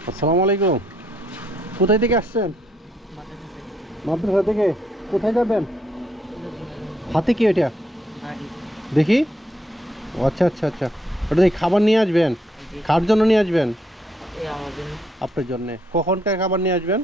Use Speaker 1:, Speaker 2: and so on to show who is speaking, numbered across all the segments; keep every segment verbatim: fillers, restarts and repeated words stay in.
Speaker 1: আসসালামু আলাইকুম। কোথায় থেকে আসছেন? মাদ্রাসা থেকে। কোথায় যাবেন? হাতে কি এটা দেখি। ও আচ্ছা আচ্ছা আচ্ছা, ওটা দিয়ে খাবার নিয়ে আসবেন? কার জন্য নিয়ে আসবেন? আপনার জন্যে। কখনকার খাবার নিয়ে আসবেন?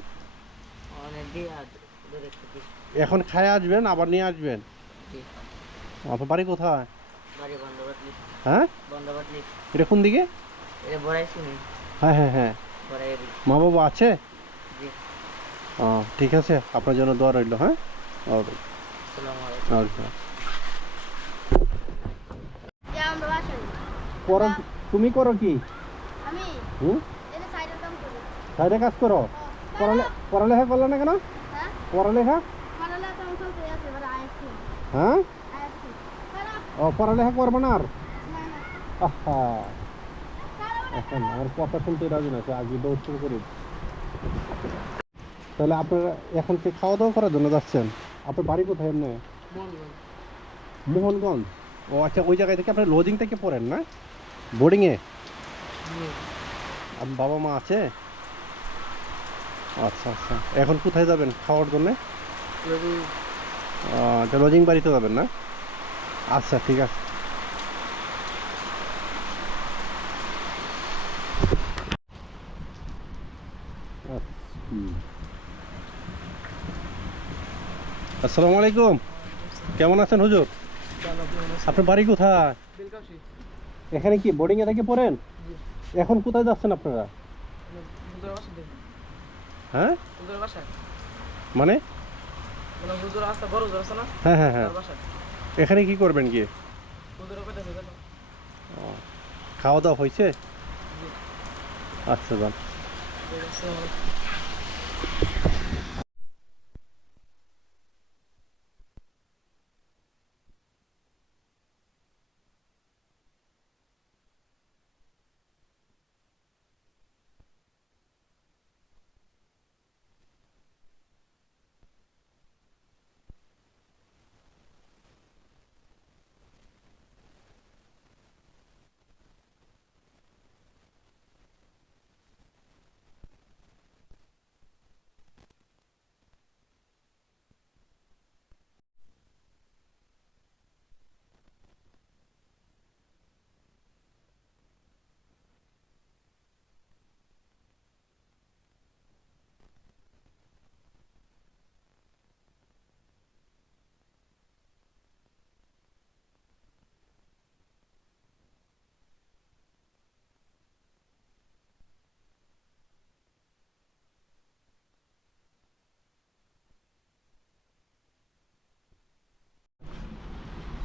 Speaker 1: এখন খায় আসবেন আবার নিয়ে আসবেন? আপনার বাড়ি কোথায়? হ্যাঁ, এটা কোন দিকে? হ্যাঁ হ্যাঁ হ্যাঁ। মা বাবা আছে? ও ঠিক আছে, আপনার জন্য দোয়া রইল। হ্যাঁ, আচ্ছা। করো, তুমি করো কি?
Speaker 2: আমি
Speaker 1: হুম,
Speaker 2: এই যে সাইডের কাম করি।
Speaker 1: সাইডে কাজ করো? পড়ালে পড়ালেখা করলে না কেন?
Speaker 2: হ্যাঁ,
Speaker 1: পড়ালেখা?
Speaker 2: পড়ালেখা কাম চলতে আছে, এবারে আইছি
Speaker 1: হ্যাঁ,
Speaker 2: আইছি খারাপ
Speaker 1: ও পড়ালেখা করবে না আর?
Speaker 2: না না
Speaker 1: আহা, এখন আমার কথা শুনতে রাজি না, সে আগে দৌড় শুরু করি। তাহলে আপনারা এখন কি খাওয়া দাওয়া করার জন্য যাচ্ছেন? আপনার বাড়ি কোথায় এমনি? মোহনগঞ্জ। ও আচ্ছা, ওই জায়গায় থেকে আপনার লজিং থেকে পড়েন না? বোর্ডিংয়ে? আপনার বাবা মা আছে? আচ্ছা আচ্ছা, এখন কোথায় যাবেন খাওয়ার জন্য? আচ্ছা, লজিং বাড়িতে যাবেন না? আচ্ছা ঠিক আছে। আসসালামু আলাইকুম। কেমন আছেন হুজুর? আপনার বাড়ি কোথায়? এখানে কি বোর্ডিংয়ে থেকে পড়েন? এখন কোথায় যাচ্ছেন আপনারা? হ্যাঁ, মানে? হ্যাঁ হ্যাঁ হ্যাঁ। এখানে কি করবেন গিয়ে? ও, খাওয়া দাওয়া হয়েছে? আচ্ছা যান।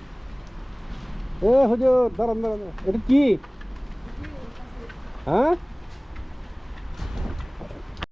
Speaker 1: এ হুজুর, দাঁড়ান দাঁড়ান, এটা কি? হ্যাঁ,